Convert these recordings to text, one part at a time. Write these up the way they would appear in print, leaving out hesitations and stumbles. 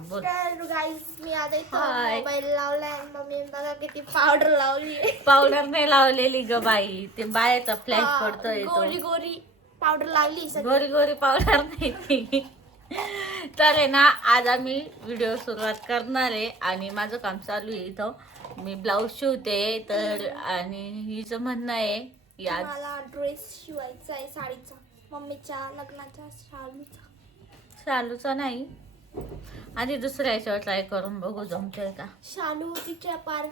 बोल. तर गाईज मी आता हाय. मोबाईल लावलाय. मम्मी बघा किती पावडर लावली. पावडर नाही लावलेली ग बाई, ते बायाचा फ्लॅश पडतोय तो. गोरी गोरी पावडर लावली सगळी. गोरी गोरी पावडर नाही ती. तर आहे ना, आज आम्ही व्हिडिओ सुरुवात करणार आहे आणि माझं काम चालू आहे इथं. मी ब्लाऊज शिवते तर, आणि हिचं म्हणणं आहे की आज मला ड्रेस शिवायचा आहे साडीचा, मम्मीच्या लग्नाच्या शालूचा. चालूचा नाही, आधी दुसऱ्या याच्यावर ट्राय करून बघू जमतोय का. शालू तिच्या पार.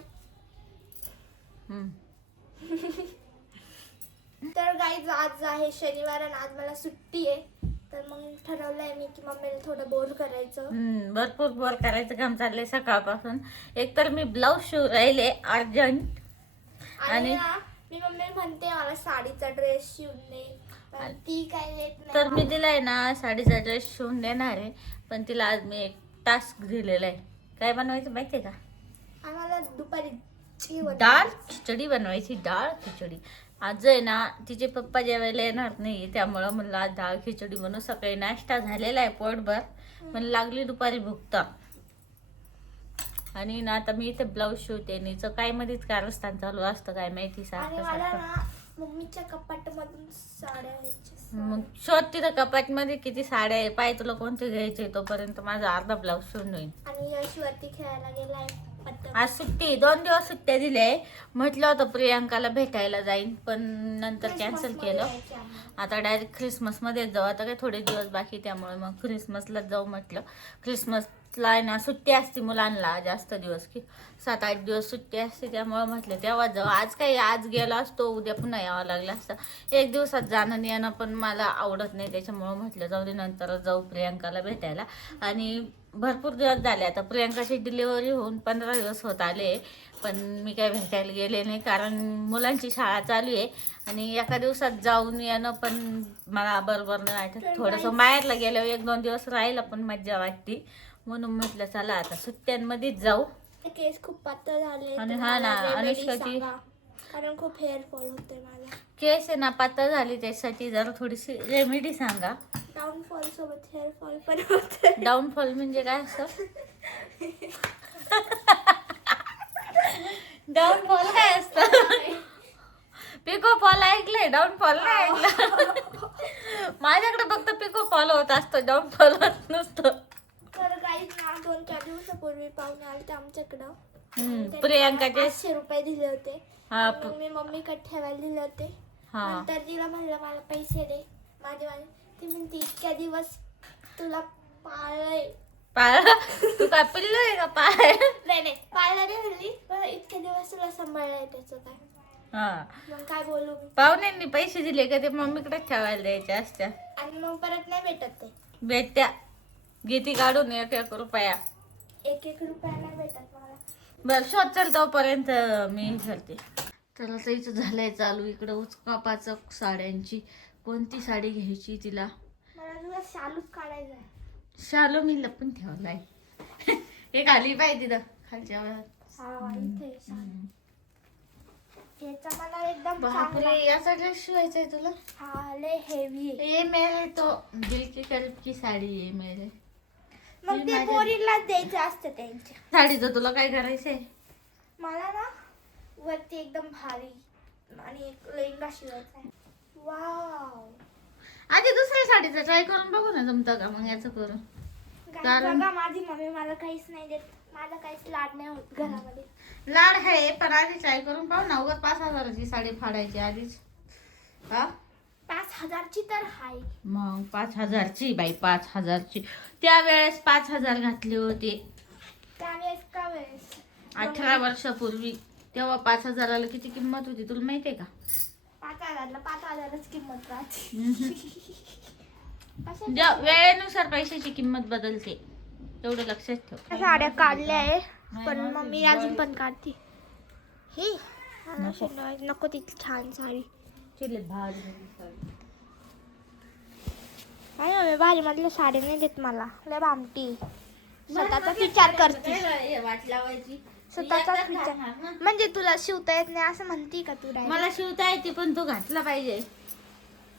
तर गाईज आज आहे शनिवार आणि आज मला सुट्टी आहे. तर मग ठरवलंय मी की मम्मीला थोडं बोर करायचं. भरपूर बोर करायचं काम चाललंय सकाळपासून. एक तर मी ब्लाऊज शिव राहिले अर्जंट, आणि मी मम्मी म्हणते मला साडीचा ड्रेस शिवून दे, पण ती काय येत नाही. तर मी दिलाय ना साडीचा ड्रेस शिवून देणार आहे, पण तिला आज मी एक टास्क दिलेला आहे. काय बनवायचं माहितीये का? आम्हाला दुपारी डाळ खिचडी बनवायची. डाळ खिचडी आज आहे ना, तिचे पप्पा जेवायला येणार नाही, त्यामुळं म्हणलं आज डाळ खिचडी बनवू. सकाळी नाश्ता झालेला आहे पोटभर, पण लागली दुपारी भुकता. आणि ना आता मी इथे ब्लाऊज शिवते. नीचं काय मध्येच कारस्थान चालू असतं काय माहिती आणि सारखं मला सारखं. ना मम्मीच्या कपाटामधून साड्या घ्यायच्या. मग शोध तिथं कपाट मध्ये किती साड्या आहे, पाय तुला कोणते घ्यायचे. तोपर्यंत माझा अर्धा ब्लाऊज शिवून होईल. आणि यशवरती खेळायला गेलाय पत्ता. आज सुट्टी, 2 दिवस सुट्ट्या दिल्या. म्हटलं होतं प्रियांकाला भेटायला जाईन, पण नंतर कॅन्सल केलं. आता डायरेक्ट ख्रिसमस मध्येच जाऊ. आता काय थोडे दिवस बाकी, त्यामुळे मग ख्रिसमसलाच जाऊ म्हटलं. ख्रिसमसला आहे ना सुट्टी असते मुलांना जास्त दिवस, की 7-8 दिवस सुट्टी असते, त्यामुळे म्हटलं तेव्हा जाऊ. आज काही आज गेला असतो, उद्या पुन्हा यावं लागलं असतं. एक दिवसात जाणं येणं पण मला आवडत नाही, त्याच्यामुळं म्हटलं जाऊ दे, नंतर जाऊ प्रियांकाला भेटायला. आणि भरपूर दिवस झाले आता प्रियांकाची डिलिव्हरी होऊन 15 दिवस होत आले, पण मी काय भेटायला गेले नाही, कारण मुलांची शाळा चालू आहे आणि एका दिवसात जाऊन येणं पण मला बरोबर नाही वाटत. थोडंसं माहेरला गेल्यावर 1-2 दिवस राहिलं पण मज्जा वाटते, म्हणून म्हटलं चला आता सुट्ट्यांमध्येच जाऊ. केस खूप पातळ झाले. आणि हा ना, अनुष्काची कारण खूप हेअरफॉल होते मला. केस आहे ना पातळ झाली, त्यासाठी जरा थोडीशी रेमेडी सांगा. डाऊनफॉल सोबत हेअरफॉल पण होते. डाऊनफॉल म्हणजे काय असतं? डाऊनफॉल काय असतं? पिको फॉल ऐकलंय, डाऊनफॉल नाही ऐकलं. माझ्याकडे फक्त पिको फॉल होत असतं, डाऊनफॉल होत नसतं. तर काही ना 2-4 दिवसापूर्वी पाहुणे आले आमच्याकडं. प्रियांकाचे 500 रुपये दिले होते. हा मग मी मम्मीकडे ठेवायला दिले होते. नंतर तिला म्हणलं मला पैसे दे माझे. ती म्हणते इतक्या दिवस तुला पाळलंय. तू काय पिल्लू आहे का पाय? नाही पाळलं नाही म्हणली, पण इतक्या दिवस तुला सांभाळलंय, त्याचं काय. मग काय बोलू मी. पाहुण्यांनी पैसे दिले का ते मम्मीकडे ठेवायला द्यायचे असत्या. आणि मग परत नाही भेटत ते. भेटत्या, घेती काढून 1-1 रुपया. 1-1 रुपया नाही भेटत मला. बर शोध, चल तोपर्यंत मी करते. तर आता इथं झालंय चालू इकडं उचकापाचं साड्यांची. कोणती साडी घ्यायची तिला? मला तुला शालूच काढायचा आहे. शालो मी लपून ठेवलाय. हे खाली पाहिजे तिथं खालच्या इथे याचा मला एकदम बापरे, याचा ड्रेस शिवायचा आहे तुला? हा लय हेवी आहे. ये मेरे तो दिल की करीब की साडी आहे मेरे. मग ते पोरीला द्यायचं असतं त्यांच्या साडीचं तुला काय करायचंय? मला ना वरती एकदम भारी आणि एक लेहंगा शिवायचा आहे. वाव. आधी दुसऱ्या साडीचं ट्राय करून बघू ना, जमतं का मग याचं करून. बघा माझी मम्मी मला काहीच नाही देत. माझा काहीच लाड नाही होत घरामध्ये. लाड आहे, पण आधी ट्राय करून पाहू ना. उगाच 5,000ची साडी फाडायची आधीच. 5,000ची तर हाय. मग 5,000ची बाई, 5,000ची. त्यावेळेस 5,000 घातले होते. त्यावेळेस का वेळेस 18 वर्षापूर्वी. तेव्हा 5,000ला किती किंमत होती तुला माहितीये का? 5,000ला 5,000च किंमत राहते. वेळेनुसार पैशाची किंमत बदलते, तेवढं लक्षात ठेव. साड्या काढल्या आहे, पण मम्मी अजून पण काढते. हे नको ती छान साडी. नाही मम्मी भारी मधल्या साडी नाही देत मला. लय भामटी. स्वतःचाच विचार करते. स्वतःचाच विचार. म्हणजे तुला शिवता येत नाही असं म्हणती का तू? मला शिवता येते, पण तू घातला पाहिजे.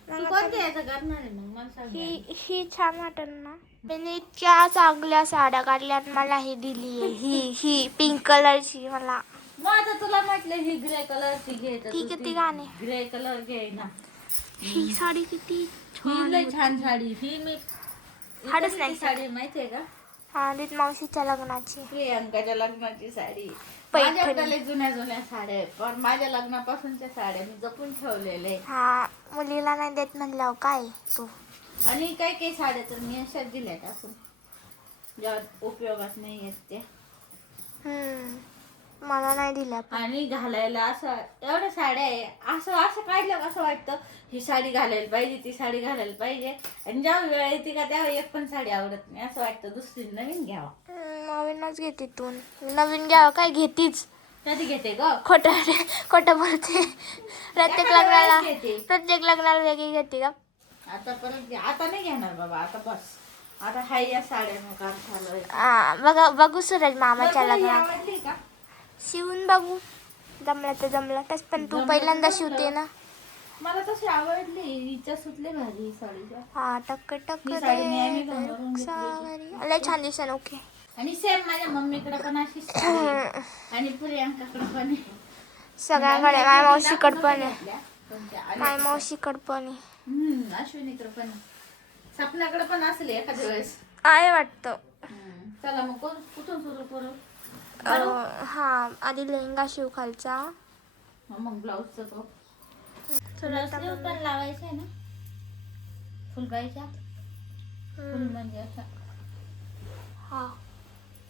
तू कोणत्या याचं करणार आहे मग मला सांग. ही छान वाटेल ना. मी इतक्या चांगल्या साड्या काढल्यात, मला ही दिली आहे ही पिंक कलरची. मला मग आता तुला म्हटलं ही ग्रे कलरची घे तर ठीक तू आहे, ती ती गाणे. ग्रे कलर घे ना. ही साडी किती ही छान लय होती. छान साडी. ही मी हाडच इकडची नाही साडी माहितीये का? हा, दीद मावशीच्या लग्नाची प्रियांकाच्या लग्नाची साडी. पैठणी. माझ्याकडे जुन्या जुन्या साड्या आहेत, पण माझ्या लग्नापासूनच्या साड्या मी जपून ठेवलेल्या आहेत. हा, मुलीला नाही देत म्हणल्यावर काय तू. आणि काही काही साड्या तर मी अशाच दिल्या टाकून, ज्या उपयोगात नाही आहेत त्या. मला नाही दिल्या. आणि घालायला असं एवढ्या साड्या आहे, असं असं काढलं असं वाटतं ही साडी घालायला पाहिजे, ती साडी घालायला पाहिजे. आणि जेव्हा वेळ येते का तेव्हा एक पण साडी आवडत नाही, असं वाटतं दुसरी नवीन घ्यावा. नवीनच घेते तू. नवीन घ्यावं काय घेतीच. कधी घेते ग? खोटं बोलते. प्रत्येक लग्नाला वेगळी घेते का? आता परत आता नाही घेणार बाबा, आता बस. आता हाय या साड्या काम झालं. बघू सूरज मामाच्या लग्नात आवडली का? शिवून बघू, जमलं तर जमलं. तस पण तू पहिल्यांदा शिवते ना. मला तशी आवडली, हिच्या सुटले भारी ही साडीच्या. हा, टक्क टक्क ही साडी मी आम्ही घालून घेतली. लय छान दिसेल. ओके. आणि सेम माझ्या मम्मीकडे पण अशीच साडी आहे. आणि प्रियांकाकडे पण आहे. सगळ्यांकडे. माझ्या मावशीकडे पण आहे. कोणत्या? माझ्या मावशीकडे पण आहे. अश्विनीकडे पण आहे. सपनाकडे पण असेल एखाद्या वेळेस. आहे वाटतं. चला मग कुठून सुरू करू? हा, आधी लेहंगा शिव खालचा, मग ब्लाऊजचा तो थोडा स्लीव पण लावायचा आहे ना, फुलबाईच्या. फुल म्हणजे असा. हा.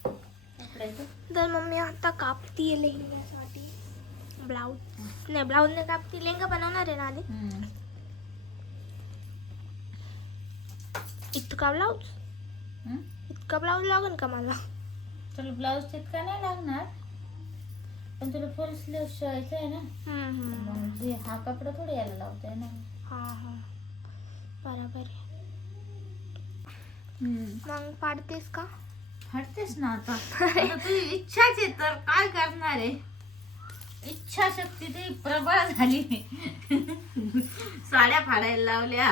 कपड्याचं. तर मम्मी आता कापतीये लेहंग्यासाठी. ब्लाऊज नाही कापती, लेहंगा बनवणार आहे ना आधी. इतका ब्लाऊज लागेल का मला? तुला ब्लाऊज तितका नाही लागणार, पण तुला फुल स्लीव शिवायचं आहे ना. मग हा कपडा थोडी यायला लावताय ना. हा, बरोबर आहे. मग पाडतेस का? फाडतेस ना आता. आता तुझी इच्छाच आहे तर काय करणार आहे. इच्छाशक्ती ती प्रबळ झाली. साड्या फाडायला लावल्या.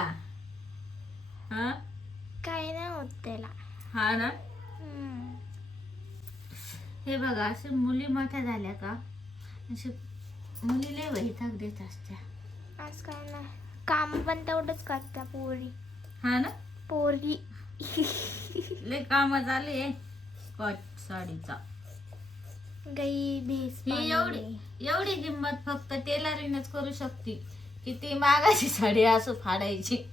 काय नाही होत त्याला. हा ना. हे बघा, असे मुली मोठ्या झाल्या का असे मुली लय वैताग देत असत्या. आज काय नाही, काम पण तेवढंच करत्या पोरी. हा ना. पोरी लय काम झाले कॉट साडीचा. गाई भीस ही एवढी हिंमत फक्त टेलरिंगच करू शकते की ती मागाची साडी असं फाडायची,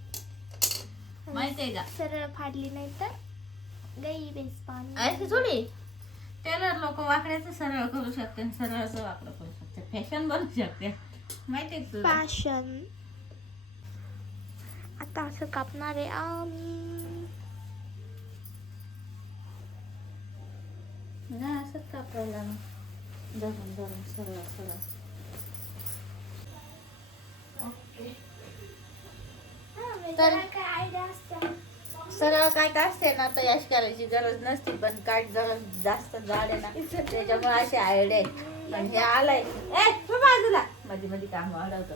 माहितीये का? सरळ फाडली नाही तर गाई भीस पाणी. अशी थोडी टेलर लोक वाकड्याचं सरळ करू शकते, सरळचं वाकडं करू शकते, फॅशन बनवू शकते, माहितीये तुला? फॅशन. आता असं कापणार आहे आम्ही. असंच कापायला धरून सरळ. तर काय आयडिया असते? सरळ काय असते ना, तर यश करायची गरज नसते, पण काय जरा जास्त जाड आहे ना, त्याच्यामुळे अशी आयडिया आहे. पण हे आलंय तू बाजूला मध्ये काम वाढवतं.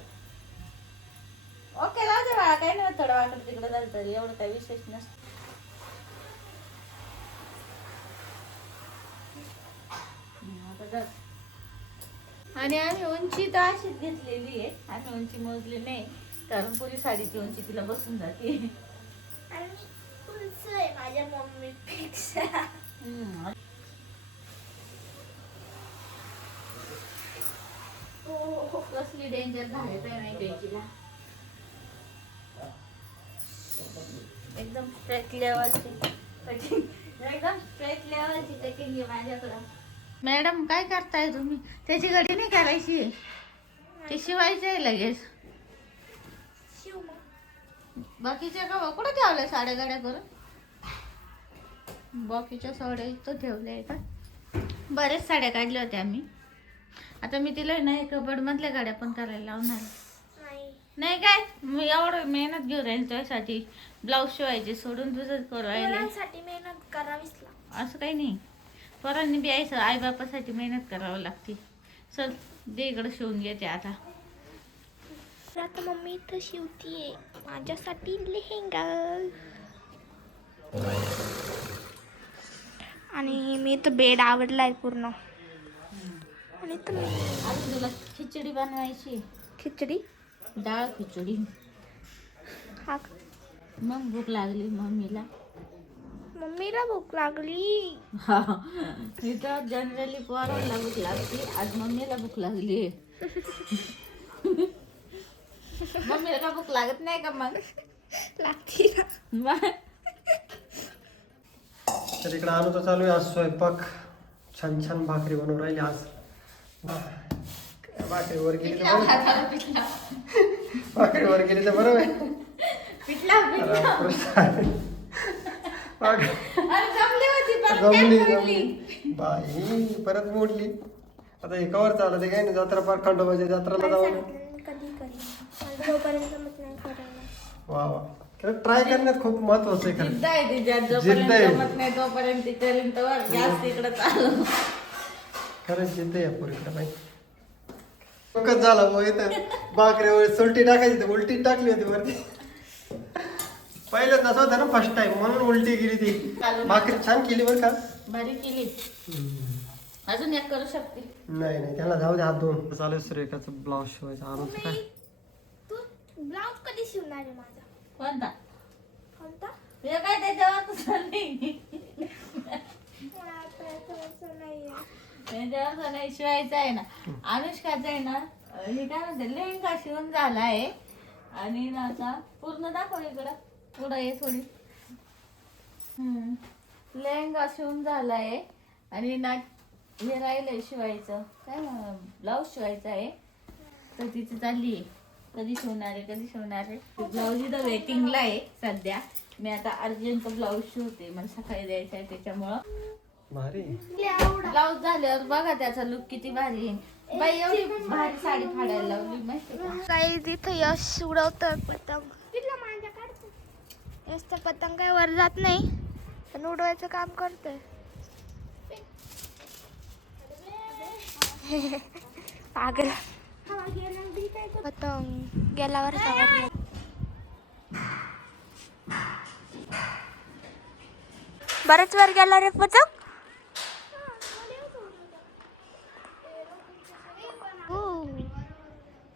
ओके, राहू दे बाळा, काही नाही, थोडं वाटत तिकडे झालं तरी एवढं काही विशेष नसतं. आणि आम्ही उंची तर अशीच घेतलेली आहे, आम्ही उंची मोजली नाही, कारण पुरी साडीची उंची तिला बसून जाते. माझ्या मम्मी पेक्षा. कसली डेंजर झाले काय माहिती तिला. एकदम स्ट्रेट लेवलची कटिंग, एकदम स्ट्रेट लेवलची कटिंग आहे माझ्याकडं. मॅडम काय करताय तुम्ही? त्याची घडी नाही करायची, ती शिवायची आहे लगेच. बाकीच्या का कुठं ठेवल्या साड्या गाड्या करून? बाकीच्या साड्या इथं ठेवल्या आहे का? बरेच साड्या काढल्या होत्या आम्ही. आता मी तिला नाही कबड मधल्या गाड्या पण करायला लावणार नाही. काय मी एवढं मेहनत घेऊ राहील तुझ्यासाठी. ब्लाऊज शिवायचे सोडून तुझं करू राहिले. मेहनत करावीच लागते. असं काही नाही, पोरांनी बी यायचं, आई बापासाठी मेहनत करावं लागते. चल दे इकडं शिवून घेते आता. मम्मी इथं शिवतीये माझ्यासाठी लेहेंगा. आणि मी तर बेड आवडलाय पूर्ण. आणि इथं आज तुला खिचडी बनवायची. खिचडी, डाळ खिचडी. हा मग भूक लागली मम्मीला. मम्मीला भूक लागली. हा इथं जनरली पोराला भूक लागते, आज मम्मीला भूक लागली. मम्मीला का भूक लागत नाही का मग? लागती ना. मग तर इकडे आणू चालू आहे आज स्वयंपाक. छान छान भाकरी बनवून राहिली आज. भाकरी वर गेली तर बरं. भाकरी वर गेली तर बरं आहे. पिठला जमली बाई परत मोडली. आता हे कवर चालत आहे काय नाही. जत्रा पार खंडोबाच्या जत्राला जाऊ. कधी कधी जोपर्यंत मग नाही करायला. वा वा ट्राय करण्यात खूप महत्वाचं आहे खरं. जिद्द आहे तिच्यात. जिद्द जोपर्यंत आहे. जमत नाही तोपर्यंत ती करीन तोवर गॅस तिकडे चालू. खरंच जिद्द आहे पोरीकडे बाई. फकत झाला भाऊ इथं भाकरीवर सुलटी टाकायची तर उलटी टाकली होती वरती. पहिलं तसं होतं ना फर्स्ट टाइम म्हणून उलटी गेली ती. भाकरी छान केली बरं का. भारी केली. अजून एक करू शकते. नाही नाही त्याला जाऊ दे हात दोन. चालू सुरेखाचं ब्लाऊज शिवायचं आणून काय. तू ब्लाऊज कधी शिवणार आहे माझा? कोणता? कोणता? तुझं काय त्याच्यावर तुझं नाही. मला आता याचं नाहीये. त्याच्यावर नाही शिवायचं आहे ना. अनुष्काचं आहे ना हे काय म्हणते लेहंगा शिवून झाला आहे. आणि ना आता पूर्ण दाखव इकडं. पुढं ये थोडी. लेहंगा शिवून झाला आहे. आणि ना हे राहिलंय शिवायचं काय ब्लाऊज शिवायचं आहे. तर तिचं चालली आहे कधी शिवणार आहे कधी शिवणार आहे. ब्लाऊज इथं वेटिंगला आहे सध्या. मी आता अर्जंट ब्लाऊज शिवते मला सकाळी द्यायचं आहे त्याच्यामुळं. भारी ब्लाऊज झाल्यावर बघा त्याचा लुक किती भारी आहे. बाई एवढी भारी साडी फाडायला लावली माहिती का. काही तिथं यश उडवतोय पतंग. तिथला माझ्या काढतो. यशचा पतंग काय वर जात नाही पण उडवायचं काम करतोय. पागल पतंग गेल्यावर बरेच वर गेला रे पतंग.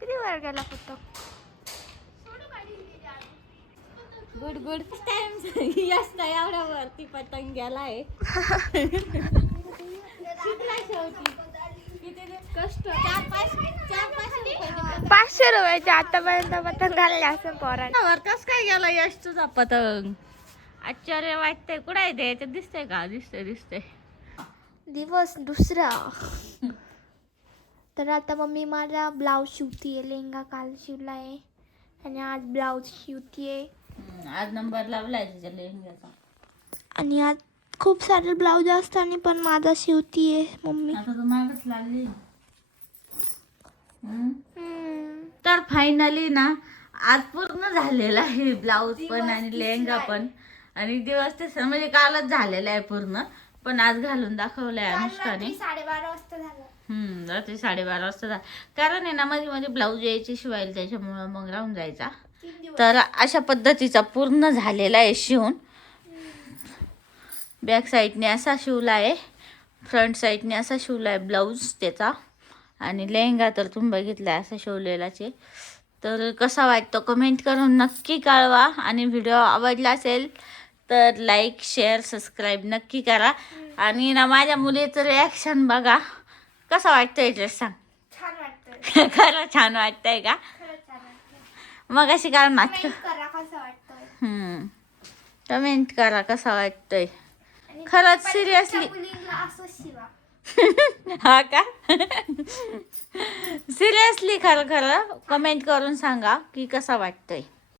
किती वर गेला पतंग. गुड गुड टाइम यस नाही एवढ्या वरती पतंग गेलाय. शिकला शेवटी. किती कष्ट 500 रुपयाचे आतापर्यंत पतंग घालले असं पोरांना. वर कस काय गेला यश तुझा पतंग. आश्चर्य वाटतंय. कुठं आहे ते याच्यात दिसतंय का. दिसतंय दिवस दुसरा. तर आता मम्मी माझा ब्लाऊज शिवतीये. लेहंगा काल शिवलाय आणि आज ब्लाऊज शिवतीये. आज नंबर लावलाय तिच्या लेहंग्याचा. आणि आज खूप सारे ब्लाऊज असताना पण माझा शिवतीये मम्मी. आता तू मागच लागली. तर फायनली ना आज पूर्ण झालेला आहे ब्लाऊज पण आणि लेहंगा पण. आणि दिवस ते म्हणजे कालच झालेला आहे पूर्ण. पण आज घालून दाखवलाय अनुष्काने. 12:30 वाजता झालं. रात्री 12:30 वाजता झालं. कारण आहे ना मध्ये मध्ये ब्लाऊज यायची शिवायला त्याच्यामुळं मग राहून जायचा. तर अशा पद्धतीचा पूर्ण झालेला आहे शिवून. बॅक साईडने असा शिवला आहे. फ्रंट साईडने असा शिवला आहे ब्लाऊज त्याचा. आणि लेहंगा तर तुम्ही बघितला आहे असा शिवलेलाच आहे. तर कसा वाटतो कमेंट करून नक्की कळवा. आणि व्हिडिओ आवडला असेल तर लाईक शेअर सबस्क्राईब नक्की करा. आणि ना माझ्या मुलीचं रिॲक्शन बघा कसं वाटतंय ड्रेस सांग. छान वाटतंय. खरं छान वाटतंय का. खरंच छान वाटतंय. मग अशी काय नाटक करा कसं वाटतंय. कमेंट करा कसा वाटतोय. खरंच सिरियसली. असं शिवा. हा का. सिरियसली खरं कमेंट करून सांगा की कसा वाटतोय.